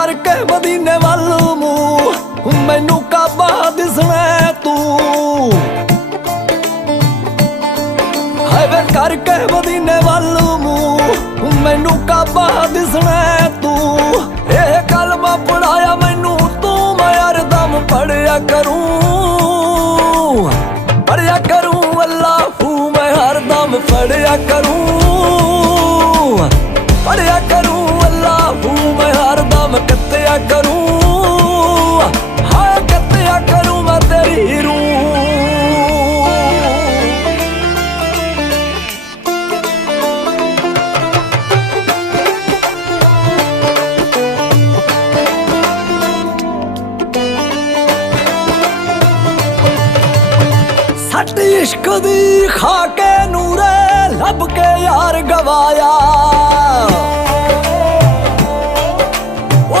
ਕਰਕੇ ਮਦੀਨੇ ਵੱਲ ਮੂੰਹ ਮੈਨੂੰ ਕਾਬਾ ਦਿਸਣਾ ਤੂੰ ਹਾਏ ਕਰਕੇ ਮਦੀਨੇ ਵੱਲ ਮੂੰਹ ਮੈਨੂੰ ਕਾਬਾ ਦਿਸਣਾ ਤੂੰ ਇਹ ਕਲਮਾ ਪੜਾਇਆ ਮੈਨੂੰ ਤੂੰ ਮੈਂ ਦਮ ਪੜਿਆ ਕਰੂੰ ਪੜਿਆ ਕਰੂੰ ਅੱਲਾਹੂ ਮੈਂ ਹਰ ਦਮ ਪੜਿਆ ਕਰੂੰ ਘਟ ਇਸ਼ਕ ਦੀ ਖਾਕੇ ਨੂਰੇ ਲੱਭ ਕੇ ਯਾਰ ਗਵਾਇਆ